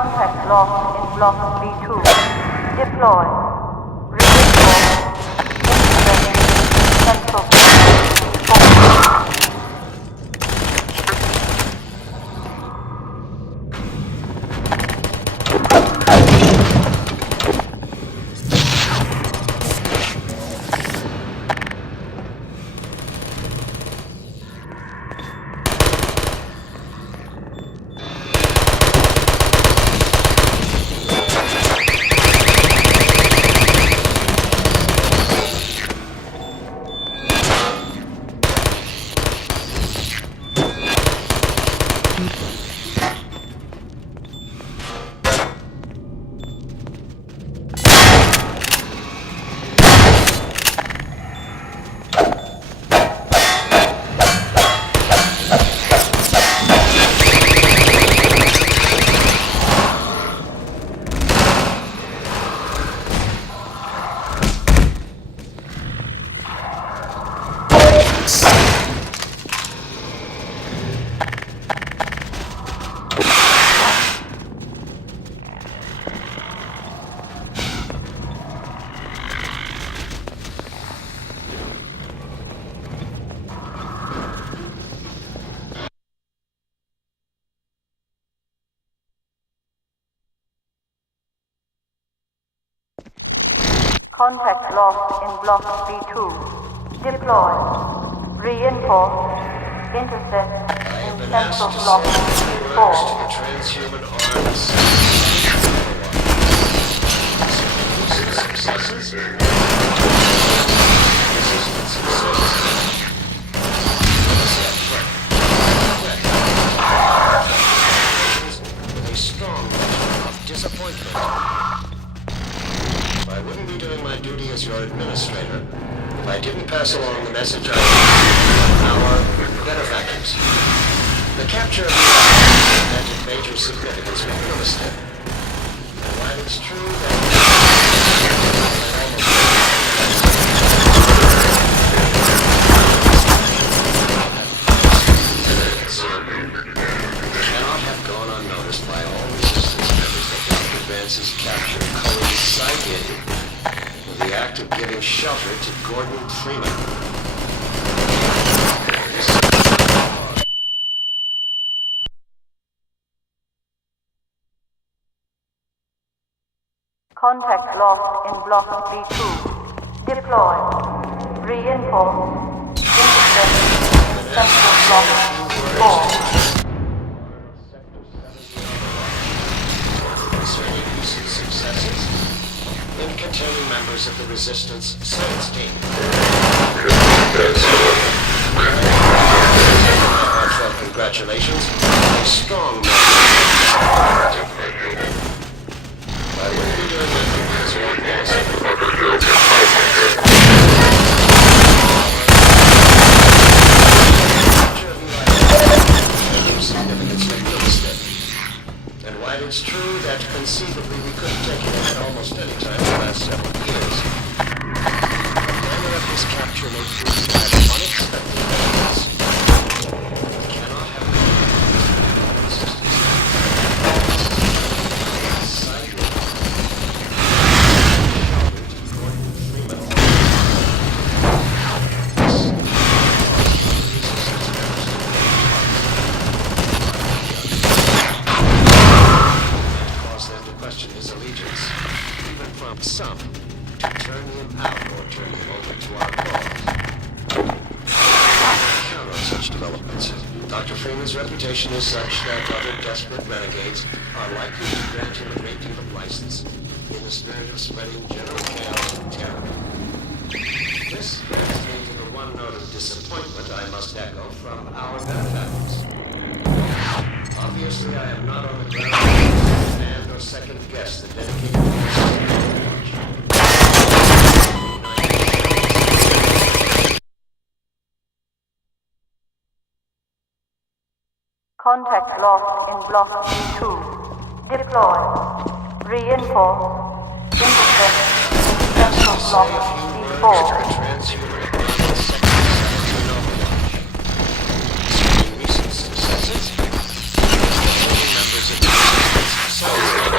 Contact lost in Block B2. Deploy. Reinforce. Intercept. Central Block B4. Contact lost in Block B2. Deploy. Reinforce. Intercept in Central Block B4. Transhuman arms. Successes. With a strong level of disappointment. I wouldn't be doing my duty as your administrator if I didn't pass along the message I received from our benefactors. The capture of the island presented major significance for Philistine. And while it's true cannot have gone unnoticed by all resistance members that Dr. Vance's capture coincided with the act of giving shelter to Gordon Freeman. Contact lost in Block B2. Deploy. Reinforce. Intercept. Central Block B4. Concerning recent successes in containing members of the Resistance science team. Heartfelt congratulations. A strong I wouldn't be doing that as your boss. Significance for Philistine. And while it's true that conceivably we could have taken it at almost any time in the last several years, the manner of his capture may prove to have unexpected benefits. We cannot have resistance. Some to turn him out or turn him over to our cause. Count on such developments. Dr. Freeman's reputation is such that other desperate renegades are likely to grant him a great deal of license in the spirit of spreading general chaos and terror. This brings me to the one note of disappointment I must echo from our benefactors. Obviously, I am not on the ground to stand or second guess the dedicated forces of Overwatch. Contact lost in Block B2. Deploy. Reinforce. Intercept. Central Block B4. Recent successes. Members of the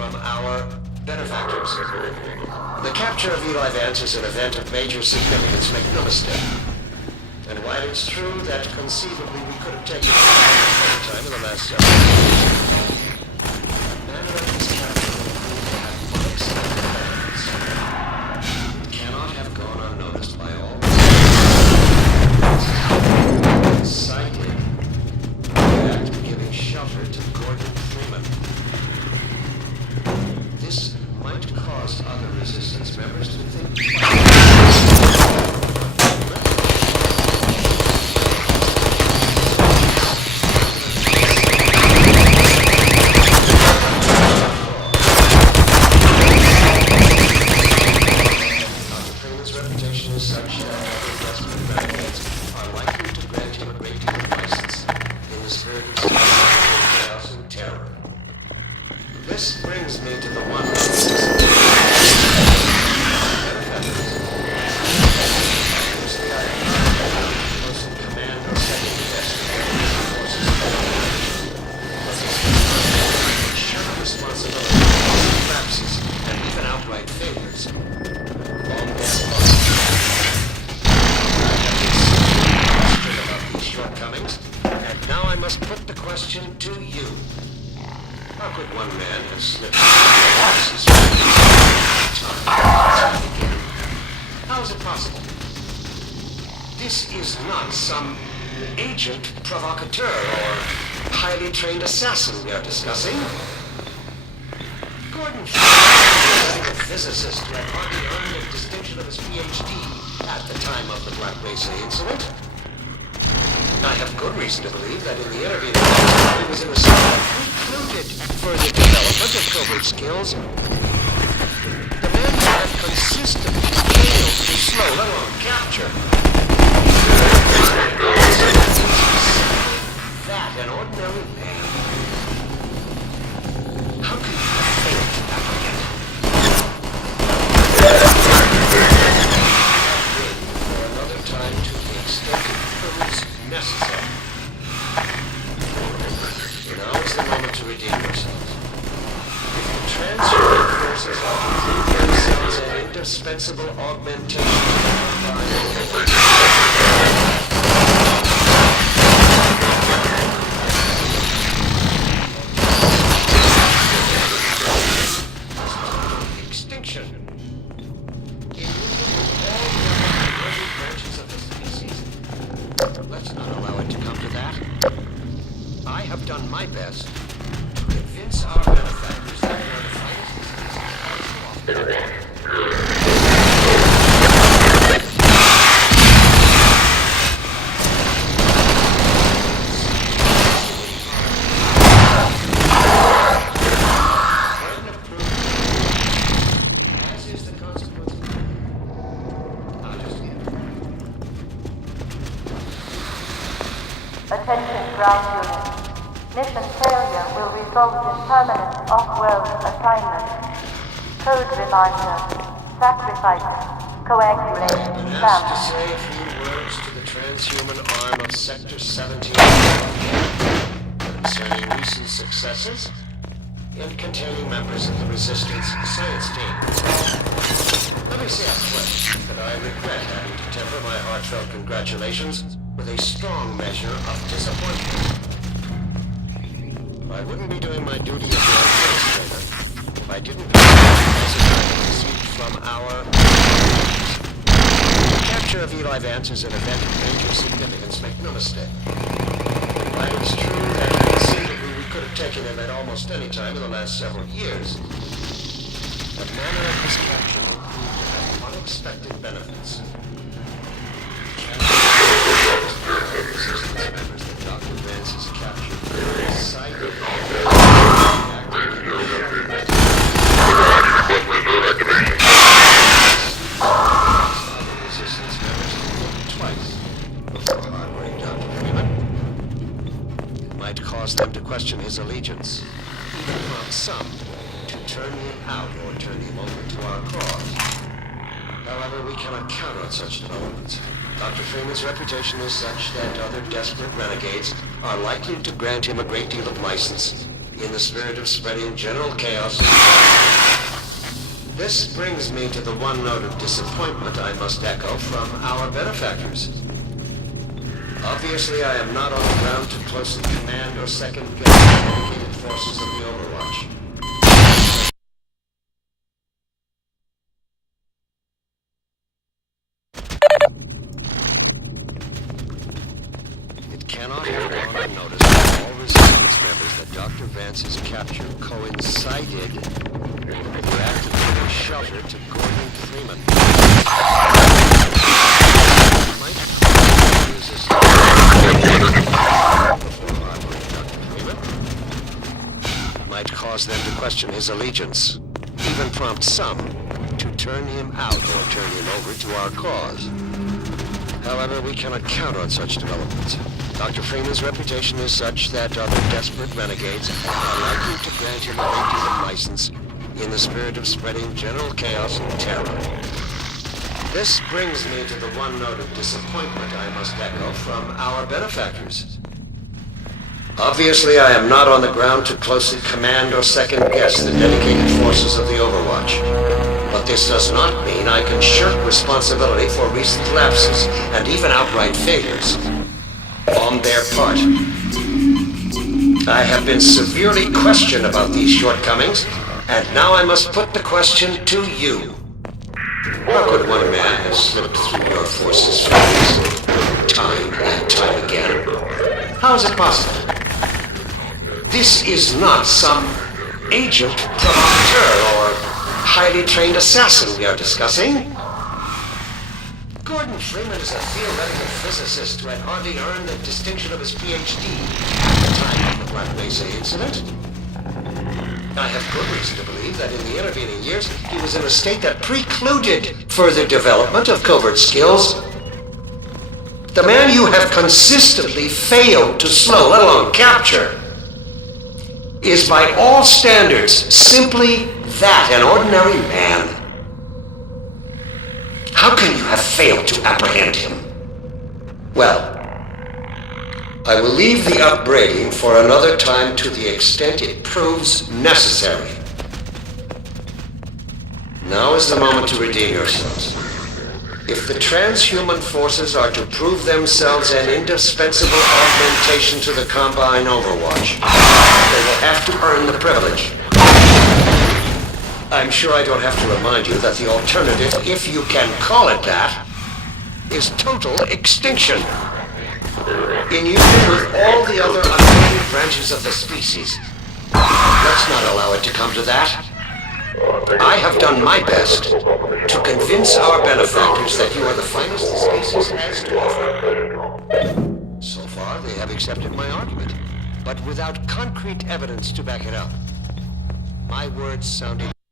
from our benefactors. The capture of Eli Vance is an event of major significance, make no mistake. And while it's true that conceivably we could have taken it at time in the last several years, the manner of his capture will prove to have unacceptable evidence. It cannot have gone unnoticed by all. Citing the act of giving shelter to Gordon Freeman. This might cause other resistance members to think twice. This brings me to the one in command or second forces responsibility, lapses, and even outright failures. Long about these shortcomings, and now I must put the question to you. How could one man have slipped How is it possible? This is not some agent provocateur or highly trained assassin we are discussing. Gordon Freeman, a physicist who had hardly earned the distinction of his PhD at the time of the Black Mesa incident. I have good reason to believe that in the interview he was in a state that precluded further development of covert skills. The man had consistently failed to slow, let alone capture. That an ordinary man. How could you have failed to apprehend? For another time to the extent it proves necessary. Now is the moment to redeem yourselves. If the transferred forces are to prove themselves an indispensable augmentation of our extinction. All branches of the species. Let's not allow it to come to that. I have done my best to convince our benefactors that we are the finest as is the consequence. Attention ground unit. Mission failure will result in permanent off-world assignment. Code reminder. Sacrificing. Coagulating. Been asked to Family. say a few words to the transhuman arm of Sector 17 concerning recent successes in containing members of the Resistance science team. Let me say up front that I regret having to temper my heartfelt congratulations with a strong measure of disappointment. I wouldn't be doing my duty as your administrator if I didn't receive the message I received from our... The capture of Eli Vance is an event of major significance, make no mistake. While it's true that conceivably we could have taken him at almost any time in the last several years, the manner of his capture will prove to have unexpected benefits. Resistance members that Dr. Vance has captured cited resistance members twice before harboring Dr. Freeman. It might cause them to question his allegiance, even from some, to turn him out or turn him over to our cause. However, we cannot count on such developments. Dr. Freeman's reputation is such that other desperate renegades are likely to grant him a great deal of license in the spirit of spreading general chaos. This brings me to the one note of disappointment I must echo from our benefactors. Obviously, I am not on the ground to closely command or second guess the dedicated forces of the Overwatch. It cannot have gone unnoticed by all Resistance members that Dr. Vance's capture coincided with the activating shelter to Gordon Freeman. Might cause Resistance might cause them to question his allegiance, even prompt some to turn him out or turn him over to our cause. However, we cannot count on such developments. Dr. Freeman's reputation is such that other desperate renegades are likely to grant him a human license in the spirit of spreading general chaos and terror. This brings me to the one note of disappointment I must echo from our benefactors. Obviously, I am not on the ground to closely command or second guess the dedicated forces of the Overwatch. But this does not mean I can shirk responsibility for recent lapses and even outright failures on their part. I have been severely questioned about these shortcomings, and now I must put the question to you. How could one man have slipped through your forces' fingers time and time again? How is it possible? This is not some agent provocateur or highly trained assassin we are discussing. Gordon Freeman is a theoretical physicist who had hardly earned the distinction of his PhD at the time of the Black Mesa incident. I have good reason to believe that in the intervening years, he was in a state that precluded further development of covert skills. The man you have consistently failed to slow, let alone capture, is by all standards simply that, an ordinary man. How can you have failed to apprehend him? Well, I will leave the upbraiding for another time to the extent it proves necessary. Now is the moment to redeem yourselves. If the transhuman forces are to prove themselves an indispensable augmentation to the Combine Overwatch, they will have to earn the privilege. I'm sure I don't have to remind you that the alternative, if you can call it that, is total extinction. In union with all the other unrelated branches of the species. Let's not allow it to come to that. I have done my best to convince our benefactors that you are the finest the species has to offer. So far, they have accepted my argument, but without concrete evidence to back it up. My words sounded